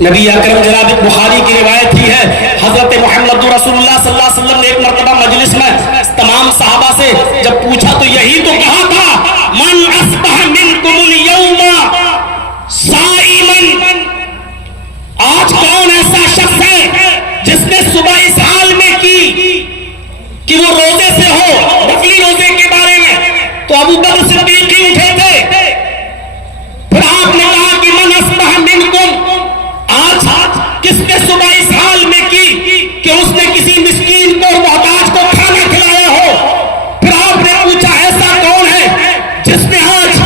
نبی اکرم جناب بخاری کی روایت ہی ہے، حضرت محمد رسول اللہ صلی اللہ علیہ وسلم نے ایک مرتبہ مجلس میں تمام صحابہ سے جب پوچھا تو یہی تو کہا تھا، من اصبح منکم اليوم صائما، آج کون ایسا شخص ہے جس نے صبح اس حال میں کی کہ وہ روزے سے ہو، نفلی روزے کے بارے میں، تو ابو بکر صدیق ہی اٹھے تھے۔ پھر آپ نے کہا کہ من اصبح منکم، آج کس نے صبح اس حال میں کی کہ اس نے کسی مسکین کو محتاج کو کھانا کھلایا ہو؟ پھر آپ نے پوچھا ایسا کون ہے جس نے آج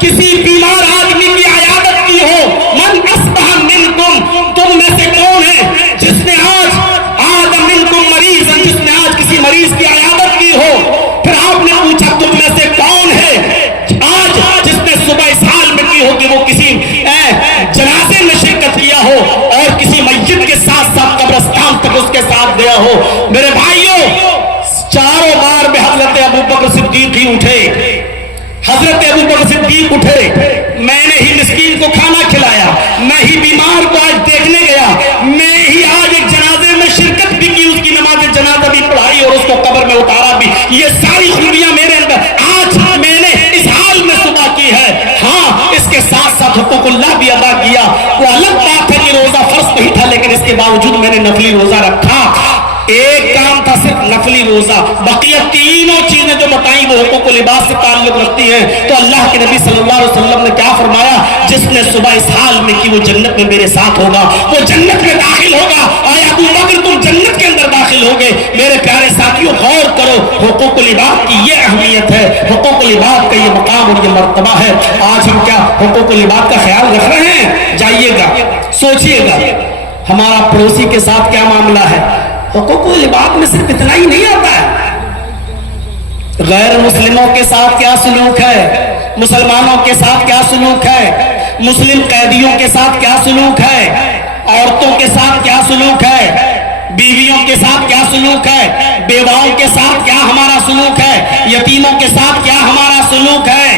کسی بیمار آدمی کی عیادت کی ہو؟ من اصبح منکم، تم میں سے کون ہے جس نے آج منکم مریض، جس نے آج کسی مریض کی عیادت کی ہو؟ پھر آپ نے پوچھا تم میں سے کون ہے آج جس نے صبح اس حال میں کی ہو کہ وہ کسی جنازے میں شرکت کیا ہو اور کسی مسجد کے ساتھ ساتھ قبرستان تک اس کے ساتھ گیا ہو؟ میرے بھائیوں، چاروں بار میں حضرت ابو بکر صدیق ہی اٹھے، حضرت ابو بکر صدیق اٹھے، میں نے ہی مسکین کو کھانا کھلایا، میں ہی بیمار کو آج دیکھنے گیا، میں ہی آج ایک جنازے میں شرکت بھی کی، اس کی نماز جنازہ بھی پڑھائی اور اس کو قبر میں اتارا بھی۔ یہ ساری خوبیاں میرے اندر آج میں نے اس حال میں صبح کی ہے۔ ہاں، اس کے ساتھ ساتھ حقوق اللہ بھی ادا کیا۔ وہ الگ بات ہے کہ روزہ فرض نہیں تھا، لیکن اس کے باوجود میں نے نفلی روزہ رکھا۔ ایک کام تھا صرف نفلی روزہ، بقیہ تینوں چیزیں جو بتائیں وہ حقوق لباس سے تعلق رکھتی ہیں۔ تو اللہ کے نبی صلی اللہ علیہ وسلم نے کیا فرمایا؟ جس نے صبح اس حال میں کی وہ جنت میں میرے ساتھ ہوگا، وہ جنت میں داخل ہوگا۔ اور ابو بکر تم جنت کے اندر داخل ہوگے۔ میرے پیارے ساتھیوں، غور کرو، حقوق لباس کی یہ اہمیت ہے، حقوق لباس کا یہ مقام اور یہ مرتبہ ہے۔ آج ہم کیا حقوق لباس کا خیال رکھ رہے ہیں؟ جائیے گا، سوچئے گا، ہمارا پڑوسی کے ساتھ کیا معاملہ ہے؟ حقوق لباس میں صرف اتنا ہی نہیں آتا ہے، غیر مسلموں کے ساتھ کیا سلوک ہے، مسلمانوں کے ساتھ کیا سلوک ہے، مسلم قیدیوں کے ساتھ کیا سلوک ہے، عورتوں کے ساتھ کیا سلوک ہے، بیویوں کے ساتھ کیا سلوک ہے، بیواؤں کے ساتھ کیا ہمارا سلوک ہے، یتیموں کے ساتھ کیا ہمارا سلوک ہے،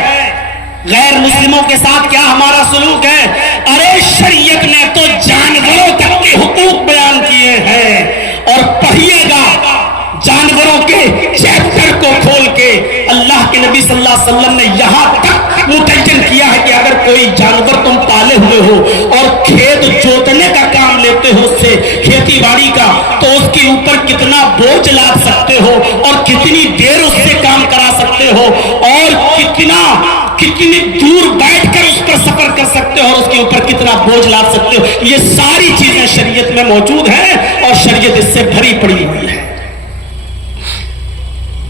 غیر مسلموں کے ساتھ کیا ہمارا سلوک ہے۔ ارے شریعت نے تو جانوروں تک کے حقوق بیان کیے ہیں، اور پڑھیے گا جانوروں کے چیپٹر کو کھول کے اللہ کے نبی صلی اللہ علیہ وسلم نے یہاں تک متعین کیا ہے کہ اگر کوئی جانور تم پالے ہوئے ہو اور کھیت جوتنے کا کام لیتے ہو اس سے، کھیتی باڑی کا، تو اس کے اوپر کتنا بوجھ لاد سکتے ہو اور کتنی دیر اس سے کام کرا سکتے ہو اور کتنی دور بیٹھ کر اس پر سفر کر سکتے ہو اور اس کے اوپر کتنا بوجھ لاد سکتے ہو۔ یہ ساری چیزیں شریعت میں موجود ہیں اور شریعت اس سے بھری پڑی ہوئی ہے۔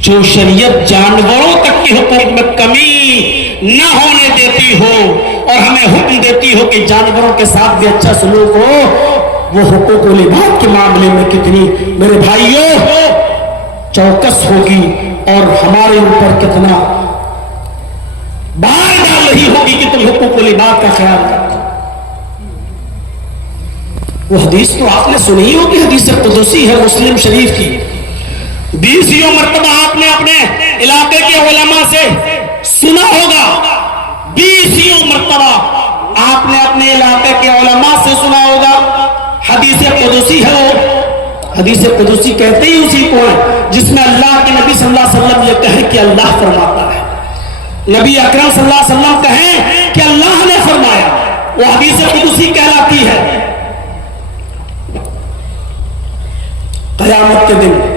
جو شریعت جانوروں تک کے حقوق میں کمی نہ ہونے دیتی ہو اور ہمیں حکم دیتی ہو کہ جانوروں کے ساتھ بھی اچھا سلوک ہو، وہ حقوق و لباس کے معاملے میں کتنی میرے بھائیوں چوکس ہوگی اور ہمارے اوپر کتنا بار ڈال رہی ہوگی کہ تم حقوق و لباس کا خیال رکھو۔ وہ حدیث تو آپ نے سنی ہوگی، حدیث قدسی ہے مسلم شریف کی۔ 20 مرتبہ آپ نے اپنے علاقے کے علماء سے سنا ہوگا، 20 مرتبہ آپ نے اپنے علاقے کے علماء سے سنا ہوگا۔ حدیث قدسی ہے، وہ حدیث قدسی کہتے ہی اسی کو ہے جس میں اللہ کے نبی صلی اللہ علیہ وسلم یہ کہے کہ اللہ فرماتا ہے، نبی اکرم صلی اللہ علیہ وسلم کہیں کہ اللہ نے فرمایا، وہ حدیث قدسی کہلاتی ہے۔ قیامت کے دن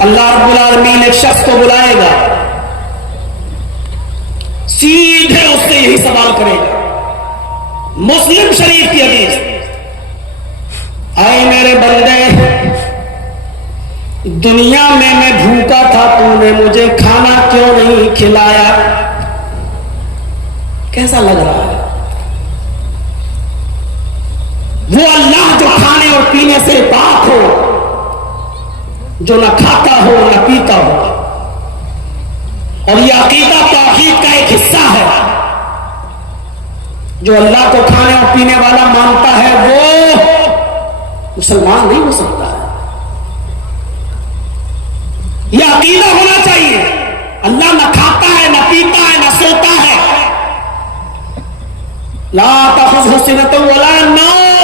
اللہ رب العالمین ایک شخص کو بلائے گا، سیدھے اس سے یہی سوال کرے گا، مسلم شریف کی حدیث، اے میرے بندے، دنیا میں بھوکا تھا، تو نے مجھے کھانا کیوں نہیں کھلایا؟ کیسا لگ رہا ہے؟ وہ اللہ جو کھانے اور پینے سے پاک ہو، جو نہ کھاتا ہو نہ پیتا ہو، اور یہ عقیدہ توحید کا ایک حصہ ہے، جو اللہ کو کھانے اور پینے والا مانتا ہے وہ مسلمان نہیں ہو سکتا ہے۔ یہ عقیدہ ہونا چاہیے، اللہ نہ کھاتا ہے نہ پیتا ہے نہ سوتا ہے، لا تأخذہ سنۃ ولا نوم،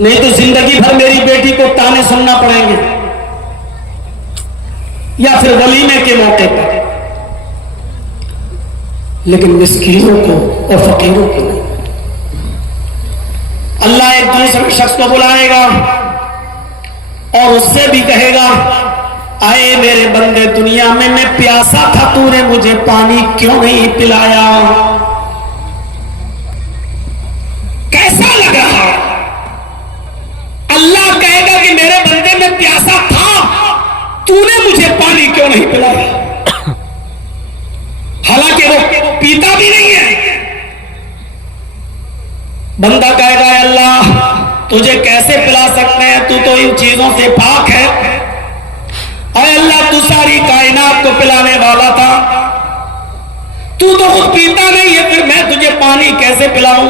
نہیں تو زندگی بھر میری بیٹی کو تانے سننا پڑیں گے، یا پھر ولیمے کے موقع پر، لیکن مسکینوں کو اور فقیروں کو نہیں۔ اللہ ایک دوسرے شخص کو بلائے گا اور اس سے بھی کہے گا، آئے میرے بندے، دنیا میں پیاسا تھا، تو نے مجھے پانی کیوں نہیں پلایا؟ کیسا لگا؟ اللہ کہے گا کہ میرے بندے میں پیاسا تھا، تو نے مجھے پانی کیوں نہیں پلایا؟ حالانکہ وہ پیتا بھی نہیں ہے۔ بندہ کہے گا، اے اللہ تجھے کیسے پلا سکتے ہیں، تو تو ان چیزوں سے پاک ہے۔ اے اللہ تو ساری کائنات کو پلانے والا تھا، تو خود پیتا نہیں ہے، پھر میں تجھے پانی کیسے پلاؤں؟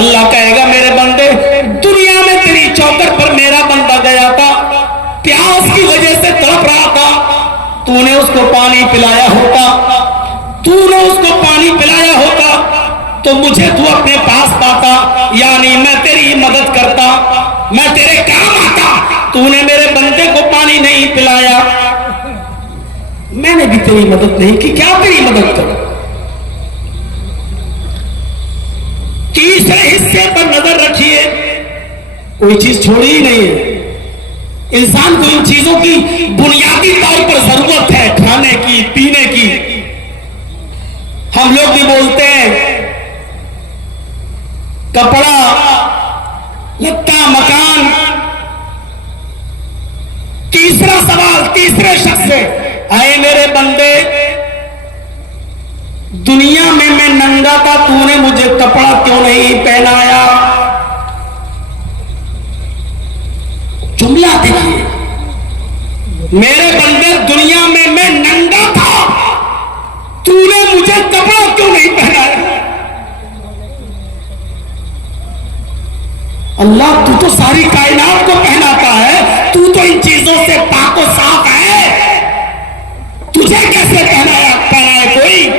اللہ کہے گا، میرے بندے، دنیا میں تیری چوکٹ پر میرا بندہ گیا تھا، پیاس کی وجہ سے تڑپ رہا تھا، تو نے اس کو پانی پلایا ہوتا، تو مجھے تو اپنے پاس پاتا، یعنی میں تیری مدد کرتا، میں تیرے کام آتا۔ تو نے میرے بندے کو پانی نہیں پلایا، میں نے بھی تیری مدد نہیں کی، کیا تیری مدد کروں؟ تیسرے حصے پر نظر رکھیے، کوئی چیز چھوڑی ہی نہیں ہے۔ انسان کو ان چیزوں کی بنیادی طور پر ضرورت ہے، کھانے کی، پینے کی۔ ہم لوگ بھی بولتے ہیں کپڑا، لتا، مکان۔ تیسرا سوال تیسرے شخص سے، اے میرے بندے، دنیا میں ننگا تھا، تو نے مجھے کپڑا کیوں نہیں پہنایا؟ جملہ دیکھیے، میرے بندے، دنیا میں ننگا تھا، تو نے مجھے کپڑا کیوں نہیں پہنایا؟ اللہ تو ساری کائنات کو پہناتا ہے، تو ان چیزوں سے پاک و صاف ہے، تجھے کیسے پہنائے کوئی؟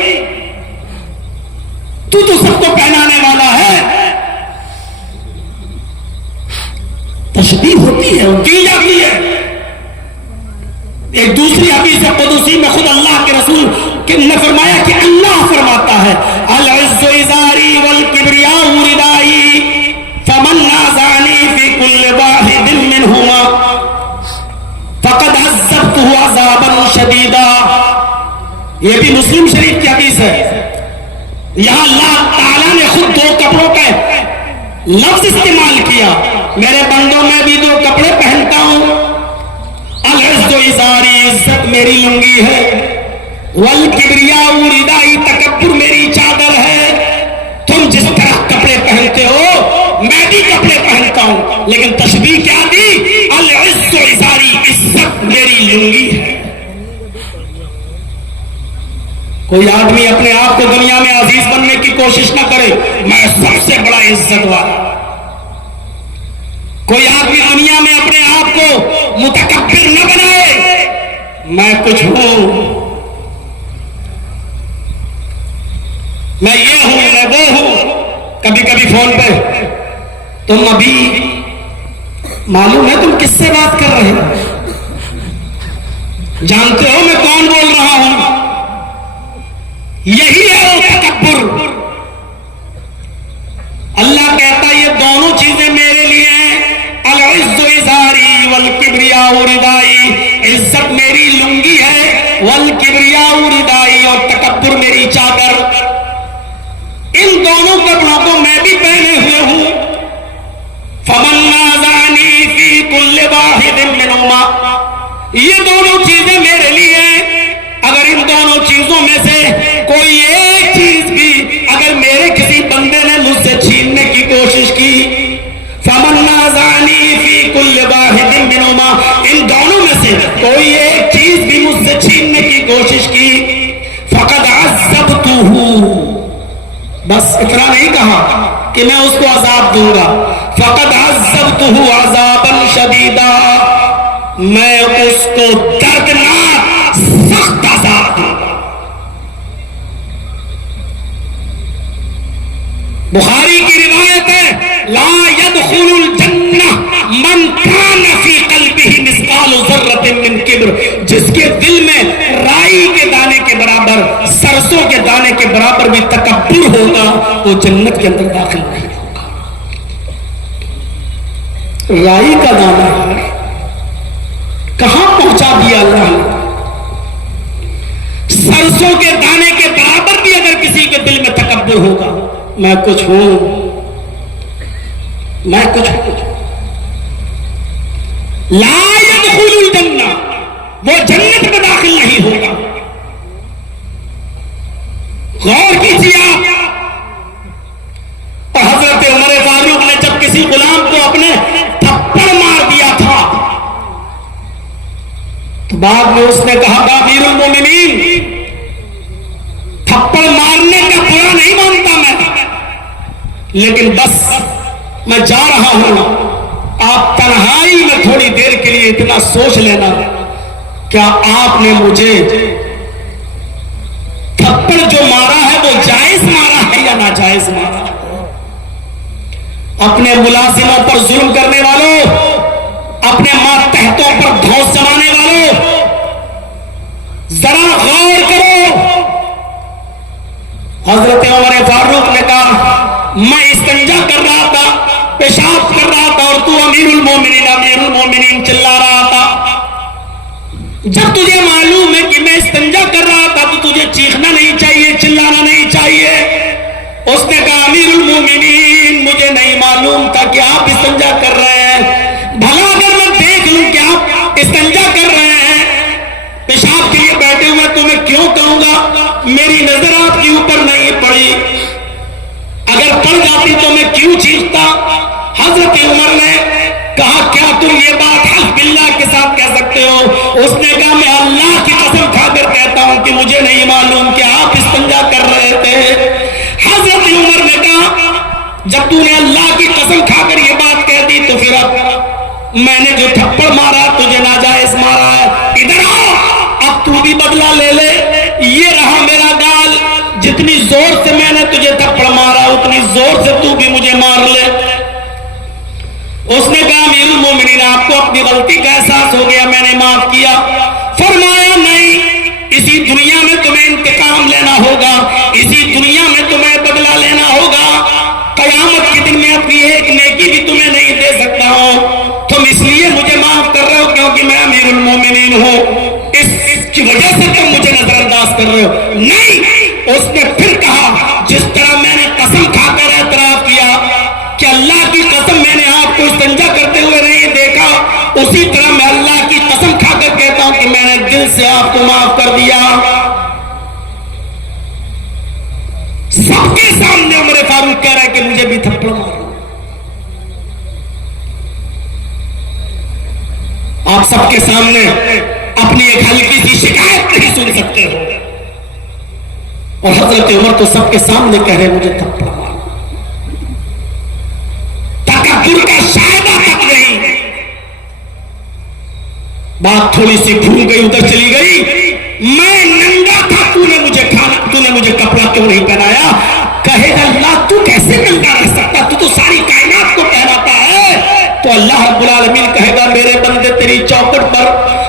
تو سب کو پہنانے والا ہے۔ تشبیہ ہوتی ہے، کی جاتی ہے۔ ایک دوسری حدیث قدسی میں خود اللہ کے رسول نے فرمایا کہ اللہ فرماتا ہے، العز ازاری والکبریاء ردائی فمن نازعنی فی کل واحد منہما فقد عذبتہ عذابا شدیدا۔ یہ بھی مسلم شریف کی حدیث ہے۔ یہاں اللہ تعالیٰ نے خود دو کپڑوں کا لفظ استعمال کیا، میرے بندوں میں بھی دو کپڑے پہنتا ہوں، العز ازاری، عزت میری لنگی ہے، والکبریاء ردائی، تکبر میری چادر ہے۔ تم جس طرح کپڑے پہنتے ہو میں بھی کپڑے پہنتا ہوں، لیکن تشبیہ کیا دی؟ العز ازاری، عزت میری لنگی ہے۔ کوئی آدمی اپنے آپ کو دنیا میں عزیز بننے کی کوشش نہ کرے، میں سب سے بڑا عزت والا۔ کوئی آدمی دنیا میں اپنے آپ کو متکبر نہ بنائے، میں کچھ ہوں، میں یہ ہوں، میں وہ ہوں۔ کبھی کبھی فون پہ، تم ابھی معلوم ہے تم کس سے بات کر رہے ہو؟ جانتے ہو میں کون بول رہا ہوں؟ یہی ہے وہ تکبر۔ اللہ کہتا ہے یہ دونوں چیزیں میرے لیے ہیں، العز ازاری والکبریاء ردائی، عزت میری لنگی ہے، والکبریاء ردائی، اور تکبر میری چادر۔ ان دونوں کپڑوں کو میں بھی پہنے ہوئے ہوں۔ فمن نازعنی فی کل واحد منہما، یہ دونوں چیزیں میرے لیے ہیں۔ اگر ان دونوں چیزوں میں سے کوئی ایک چیز بھی اگر میرے کسی بندے نے مجھ سے چھیننے کی کوشش کی، فمن نازعنی فی کل واحد منہما، ان دونوں میں سے کوئی ایک چیز بھی مجھ سے چھیننے کی کوشش کی، فقد عذبتہ، بس اتنا نہیں کہا کہ میں اس کو عذاب دوں گا، فقد عذبتہ عذابا شدیدا، میں اس کو دردناک سخت عذاب دوں گا۔ بخاری کی روایت ہے، لا يدخل الجنہ من کان فی قلبہ مثقال ذرۃ من کبر، جس کے دل میں رائی کے دانے کے برابر، سرسوں کے دانے کے برابر بھی تکبر ہوگا، وہ جنت کے اندر داخل نہیں ہوگا۔ رائی کا دانہ ہے، کہاں پہنچا دیا اللہ نے؟ سرسوں کے دانے کے برابر بھی اگر کسی کے دل میں تکبر ہوگا، میں کچھ ہوں، میں کچھ ہوں، لا يدخل الجنہ، وہ جنت میں داخل نہیں ہوگا۔ غور کیجیے آپ، اور حضرت عمر فاروق نے جب کسی غلام کو اپنے تھپڑ مار دیا تھا تو بعد میں اس نے کہا امیر المومنین، تھپڑ مارنے کا برا نہیں مانتا میں، لیکن بس میں جا رہا ہوں، آپ تنہائی میں تھوڑی دیر کے لیے اتنا سوچ لینا، کیا آپ نے مجھے تھپڑ جو مارا ہے وہ جائز مارا ہے یا ناجائز مارا ہے؟ اپنے ملازموں پر ظلم کرنے والوں، اپنے ماتحتوں پر دھوس جمانے والوں، ذرا غور کرو۔ حضرت عمر فاروق نے کہا میں استنجا کر رہا تھا، پیشاب کر رہا تھا، اور تو امیر المومنین چلا رہا تھا۔ جب تجھے معلوم ہے کہ میں استنجا کر رہا تھا تو تجھے چیخنا نہیں چاہیے، چلانا نہیں چاہیے۔ اس نے کہا امیر المومنین، مجھے نہیں معلوم تھا کہ آپ استنجا کر رہے ہیں، بھلا اگر میں دیکھ لوں کہ آپ استنجا کر رہے ہیں، پیشاب کے لیے بیٹھے ہوئے، تو میں کیوں کہوں گا؟ میری نظر آپ کے اوپر نہیں پڑی، اگر پڑ جاتی تو میں کیوں چیختا؟ حضرت عمر نے کہا کیا تم یہ بات حلف باللہ کے ساتھ کہہ سکتے ہو؟ اس نے کہا میں اللہ کی قسم کھا کر کہتا ہوں کہ مجھے نہیں معلوم کہ آپ استنجا کر رہے تھے۔ حضرت عمر نے کہا جب تو نے اللہ کی قسم کھا کر یہ بات کہہ دی تو پھر اب میں نے جو تھپڑ مارا تجھے ناجائز مارا ہے، ادھر آؤ، اب تو بھی بدلہ لے لے، یہ رہا میرا گال، جتنی زور سے میں نے تجھے تھپڑ مارا اتنی زور سے تو بھی مجھے مار لے۔ اس نے کہا امیر المومنین، آپ کو اپنی غلطی کا احساس ہو گیا، میں نے معاف کیا۔ فرمایا نہیں، اسی دنیا میں تمہیں انتقام لینا ہوگا، اسی دنیا میں تمہیں بدلہ لینا ہوگا، قیامت کے دن میں اپنی ایک نیکی بھی تمہیں نہیں دے سکتا ہوں، تم اس لیے مجھے معاف کر رہے ہو کیونکہ میں امیر المومنین ہوں، اس کی وجہ سے تم مجھے نظر انداز کر رہے ہو؟ نہیں، اس نے پھر کہا جس طرح میں نے قسم کھا کر اعتراف کیا کہ اللہ کی قسم میں نے آپ کو استنجا کرتے ہوئے نہیں دیکھا، اسی طرح میں اللہ کی قسم کھا کر کہتا ہوں کہ میں نے دل سے آپ کو معاف کر دیا۔ سب کے سامنے عمر فاروق کہہ رہا ہے کہ مجھے بھی تھپڑ مارو۔ آپ سب کے سامنے اپنی ایک ہلکی سی شکایت نہیں سن سکتے ہو، اور حضرت عمر تو سب کے سامنے کہہ رہے مجھے تھپڑ مارو۔ تکبر کا شائبہ تک نہیں، بات تھوڑی سی بھول گئی، ادھر چلی گئی، میں ننگا تھا، تو نے مجھے کپڑا کیوں نہیں پہنایا؟ کہے گا اللہ تو کیسے ننگا رہ سکتا، تو ساری کائنات کو پہناتا ہے۔ تو اللہ رب العالمین کہے گا میرے بندے تیری چوکٹ پر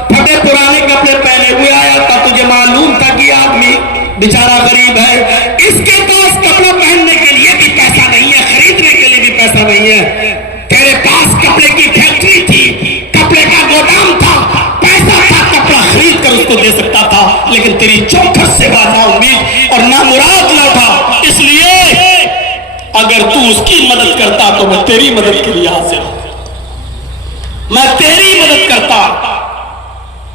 پھٹے پرانے کپڑے پہنے ہوئے آیا تھا، تجھے معلوم تھا کہ آدمی بیچارہ غریب ہے، اس کے پاس کپڑا پہننے کے لیے بھی پیسہ نہیں ہے، خریدنے کے لیے بھی پیسہ نہیں ہے، تیرے پاس کپڑے کی فیکٹری تھی، کپڑے کا گودام تھا، پیسہ تھا، کپڑا خرید کر اس کو دے سکتا تھا، لیکن تیری چوکھٹ سے نا امید اور نا مراد نہ تھا، اس لیے اگر تو اس کی مدد کرتا تو میں تیری مدد کے لیے حاضر ہوں، میں تیری مدد کرتا،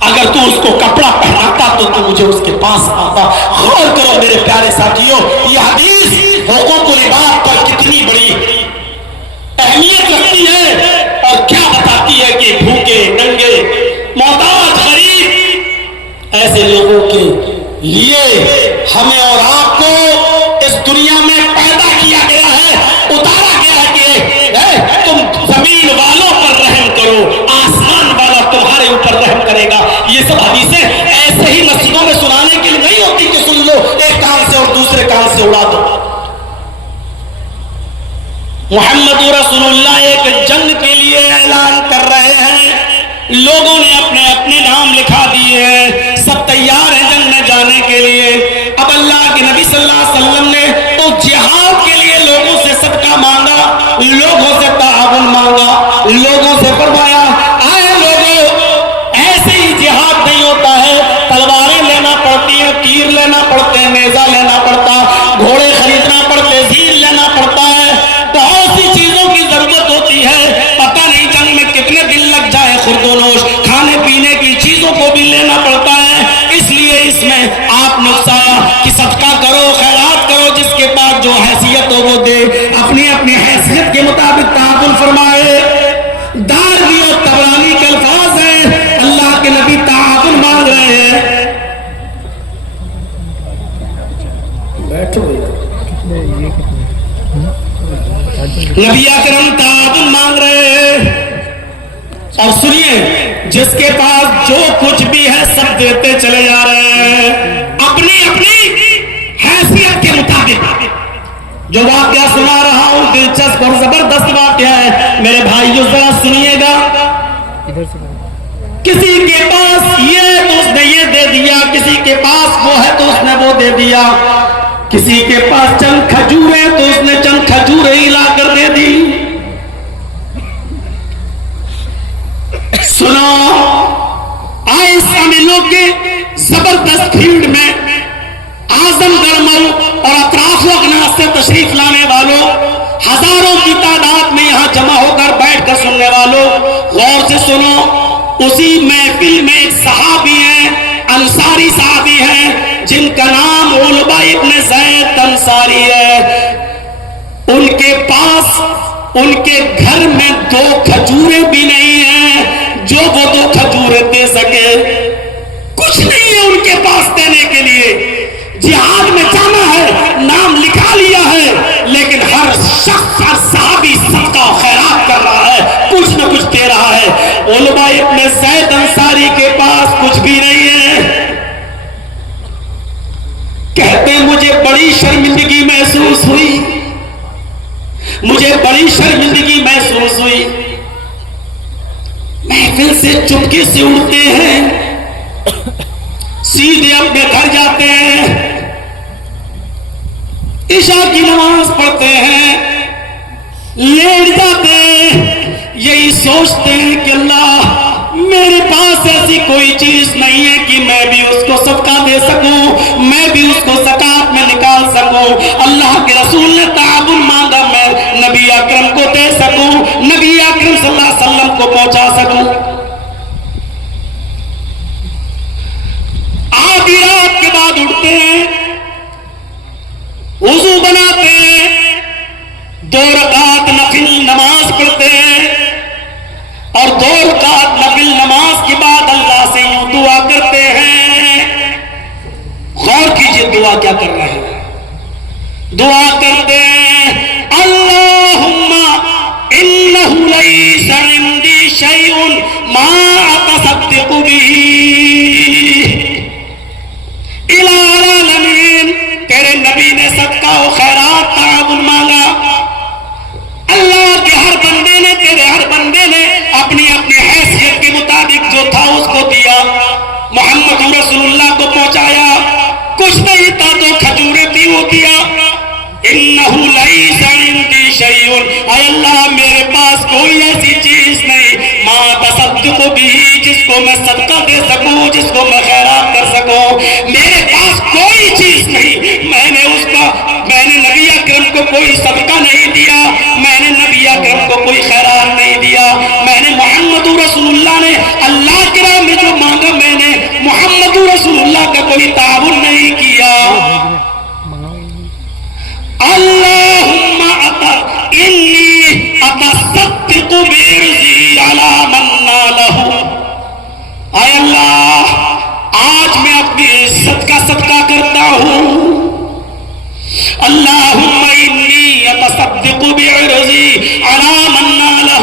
اگر تو اس کو کپڑا پہناتا تو مجھے اس کے پاس آتا۔ غور کرو میرے پیارے ساتھیوں، یہ حدیث حقوق العباد پر کتنی بڑی اہمیت رکھتی ہے، اور کیا بتاتی ہے کہ بھوکے، ننگے، محتاج، غریب ایسے لوگوں کے لیے ہمیں اور آپ کو اس دنیا میں پیدا کیا گیا ہے، اتارا گیا ہے کہ تم زمین والوں پر رحم کرو، آسمان والا تمہارے اوپر رحم کرے گا۔ یہ سب حدیثیں ایسے ہی مسجدوں میں سنانے کے لیے نہیں ہوتی کہ سن لو ایک کان سے اور دوسرے کان سے اڑا دو۔ محمد رسول اللہ ایک جنگ کے لیے اعلان کر رہے ہیں، لوگوں نے اپنے اپنے نام لکھا دیے ہیں، سب تیار ہیں جنگ میں جانے کے لیے۔ اب اللہ کے نبی صلی اللہ علیہ وسلم نے تو جہاد کے لیے لوگوں سے صدقہ مانگا، لوگوں سے تعاون مانگا، لوگوں سے فرمایا آئے لوگوں، ایسے ہی جہاد نہیں ہوتا ہے، تلواریں لینا پڑتی ہیں، تیر لینا پڑتے ہیں، نیزہ لینا پڑتا، گھوڑے خریدنا پڑتے، زیر لینا پڑتا ہے، بہت سی چیزوں کی ضرورت ہوتی ہے، پتہ نہیں جنگ میں کتنے دن لگ جائے، خورد و نوش کھانے پینے کی چیزوں کو بھی لینا پڑتا ہے۔ اس لیے اس میں آپ نے اکسایا کہ صدقہ کرو، خیرات کرو، جس کے پاس جو حیثیت ہو وہ دے، اپنی اپنی حیثیت کے مطابق تعاون فرمائے۔ داروی اور طبرانی کے الفاظ ہیں، اللہ کے نبی تعاون مانگ رہے ہیں۔ بیٹھو نبی اکرم تعاون مانگ رہے ہیں، اور سنیے جس کے پاس جو کچھ بھی ہے سب دیتے چلے جا رہے ہیں اپنی اپنی حیثیت کے مطابق۔ جو واقعہ سنا رہا ہوں دلچسپ اور زبردست واقعہ ہے، میرے بھائیو ذرا سنیے گا۔ کسی کے پاس یہ تو اس نے یہ دے دیا، کسی کے پاس وہ ہے تو اس نے وہ دے دیا، کسی کے پاس چند کھجوریں تو اس نے چند کھجوریں ہی لا کر دے دی۔ سنو، آئسا ملوں کے زبردست فیلڈ میں اعظم گڑھ مئو اور اطراف و اکناس سے تشریف لانے والوں، ہزاروں کی تعداد میں یہاں جمع ہو کر بیٹھ کر سننے والوں، غور سے سنو، اسی محفل میں ایک صحابی ہیں، انصاری صحابی ہیں، جن کا نام علبہ ابن زید انصاری ہے۔ ان کے پاس ان کے گھر میں 2 کھجوریں بھی نہیں ہیں جو وہ 2 کھجوریں دے سکے، کچھ نہیں ہے ان کے پاس دینے کے لیے۔ جہاد میں جانا ہے، نام لکھا لیا ہے، لیکن ہر شخص ہر صحابی صدقہ و خیرات کر رہا ہے، کچھ نہ کچھ دے رہا ہے۔ علبہ ابن زید انصاری کے پاس کچھ بھی نہیں ہے۔ کہتے مجھے بڑی شرمندگی محسوس ہوئی، مجھے بڑی شرمندگی محسوس ہوئی، محفل سے چپکے سے اڑتے ہیں، سیدھے اپنے گھر جاتے ہیں، عشاء کی نماز پڑھتے ہیں، لیٹ جاتے ہیں، یہی سوچتے ہیں کہ اللہ میرے پاس ایسی کوئی چیز نہیں ہے کہ میں بھی اس کو صدقہ دے سکوں، میں بھی اس کو زکات میں نکال سکوں، اللہ کے رسول نے تعاون مانگا میں نبی اکرم کو دے سکوں، نبی اکرم صلی اللہ علیہ وسلم کو پہنچا سکوں۔ آدھی رات کے بعد اٹھتے ہیں، وضو بناتے ہیں، 2 رکعت نفل نماز پڑھتے ہیں، اور 2 رکعت نفل نماز کے بعد اللہ سے یوں دعا کرتے ہیں۔ غور کیجئے دعا کیا کر رہے ہیں، دعا کرتے ہیں اللہم انہ لیس عندی شیء ما اتصدق به الہ العالمین۔ تیرے نبی نے صدقہ و خیرات تعاون مانگا، اللہ کے ہر بندے نے، تیرے ہر بندے نے اپنی اپنی حیثیت کے مطابق جو تھا اس کو دیا، محمد رسول اللہ کو پہنچایا، کچھ نہیں تھا 2 کھجوریں تھی وہ دیا۔ انہ لیس عندی شیء، اے اللہ میرے پاس کوئی ایسی چیز نہیں، ما تصدق بھی، جس کو میں صدقہ دے سکوں، جس کو میں خیرات کر سکوں، میرے پاس کوئی چیز نہیں۔ میں نے نبی اکرم کو کوئی صدقہ نہیں دیا، میں نے نبی اکرم کو کوئی خیرات نہیں دیا، میں نے محمد رسول اللہ نے اللہ کے راہ میں جو مانگا، میں نے محمد رسول اللہ کا کوئی تعاون نہیں کیا۔ اللہم انی اتصدق بعرضی علی من نالہ، اے اللہ آج میں اپنی عزت کا صدقہ کرتا ہوں۔ اللہم انی اتصدق بعرضی علی من نالہ،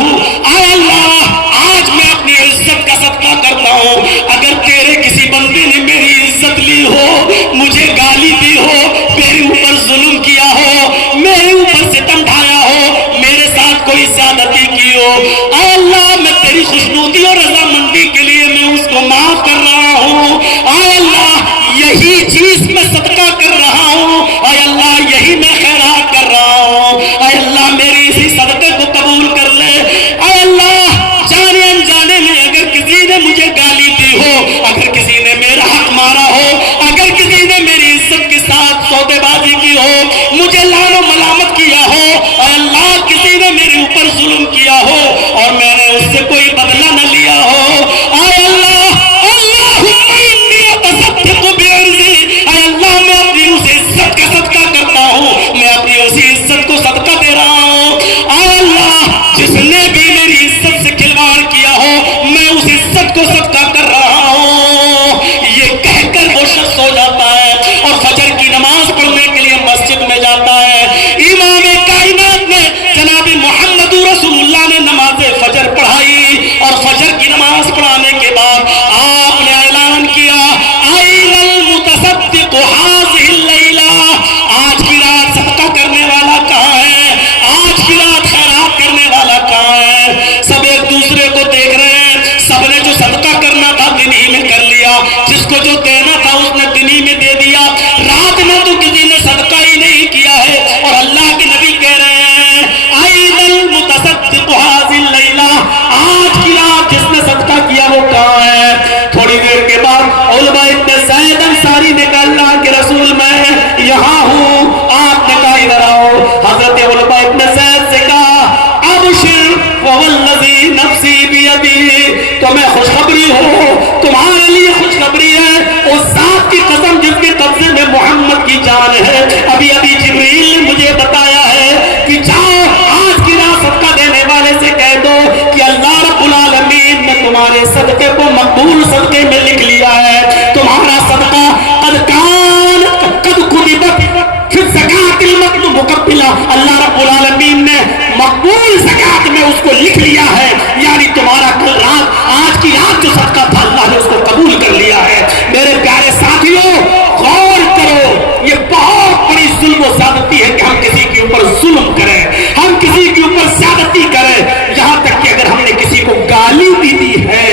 اے اللہ آج میں اپنی عزت کا صدقہ کرتا ہوں۔ اگر تیرے کسی بندے نے میری عزت لی ہو، مجھے گالی دی ہو، میرے اوپر ظلم کیا ہو، میرے اوپر ستم ڈھایا ہو، میرے کوئی زیادتی کی ہو، اے اللہ میں تیری خوشنودی اور رضامندی کے لیے میں اس کو معاف کر رہا ہوں، اے اللہ یہی چیز میں صدقہ کر رہا ہوں، اے اللہ یہی میں خیرات کر رہا ہوں، اے اللہ میری اسی صدقے کو قبول کر لے، اے اللہ جانے انجانے میں اگر کسی نے مجھے گالی دی ہو، اگر کسی نے میرا حق مارا ہو، اگر کسی نے میری عزت کے ساتھ سودے بازی کی ہو، مجھے لعن و ملامت کیا ہو، اے اللہ کسی نے میرے اوپر ظلم کیا ہو اور میں نے اس سے کوئی بدلہ نہ لیا ہو، اے اللہ اللہم انی اتصدق بعرضی، اے اللہ میں اپنی اس عزت کا صدقہ کرتا ہوں، میں اپنی اسی عزت کو صدقہ دے رہا ہوں، اے اللہ جس نے بھی میری عزت سے کھلواڑ کیا ہو میں اس عزت کو صدقہ کر رہا ہوں، یہ کہہ کر وہ شخص سو جاتا ہے اور فجر کی نماز پڑھنے کے لیے مسجد میں جاتا ہے۔ امام کائنات نے جناب محمد رسول اللہ نے نماز فجر پڑھائی اور فجر کی نماز پڑھانے کے بعد آپ نے اعلان کیا این المتصدق هذه اللیلہ، آج کی رات صدقہ کرنے والا کہاں ہے، آج کی رات خیرات کرنے والا کہاں ہے؟ سب ایک دوسرے کو دیکھ رہے ہیں، سب نے جو صدقہ کرنا تھا دن ہی میں کر لیا، جس کو جو دینا تھا اس نے دن ہی میں دے دیا، رات میں تو کسی نے صدقہ ہی نہیں کیا ہے، اور اللہ کے نبی کہہ رہے ہیں این المتصدق هذه اللیلہ، آج کی رات جس نے صدقہ کیا وہ کہاں ہے؟ تھوڑی دیر کے بعد علماء ابن زید انصاری نے کہا اللہ کے رسول میں یہاں ہوں، آپ نے کہا ادھر آؤ، حضرت علماء ابن زید سے کہا ابشر والذی نفسی بیدی، تمہیں خوشخبری ہو، تمہارے لیے خوشخبری ہے، اس ذات کی قسم جس کے قبضے میں محمد کی جان ہے، ابھی ابھی جبریل نے مجھے بتایا ہے کہ جاؤ آج کی رات صدقہ دینے والے سے کہہ دو کہ اللہ رب العالمین نے تمہارے صدقے کو مقبول صدقے میں لکھ لیا ہے، تمہارا صدقہ قد کتبت فی الزکاۃ المقبلہ، اللہ رب العالمین نے مقبول زکات میں اس کو لکھ لیا ہے، یعنی تمہارا کل رات آج کی رات جو صدقہ تھا اللہ نے اس کو قبول کر لیا ہے۔ میرے پیارے ساتھیوں غور کرو، یہ بہت بڑی ظلم و زیادتی ہے کہ ہم کسی کے اوپر ظلم کریں، ہم کسی کے اوپر زیادتی کریں، یہاں تک کہ اگر ہم نے کسی کو گالی بھی دی ہے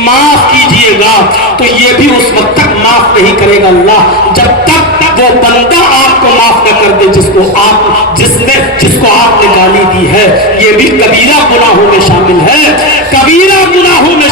معاف کیجئے گا تو یہ بھی اس وقت تک معاف نہیں کرے گا اللہ جب تک وہ بندہ آپ کو معاف نہ کر دے جس کو آپ نے گالی دی ہے۔ یہ بھی کبیرہ گناہوں میں شامل ہے، کبیرہ گناہوں میں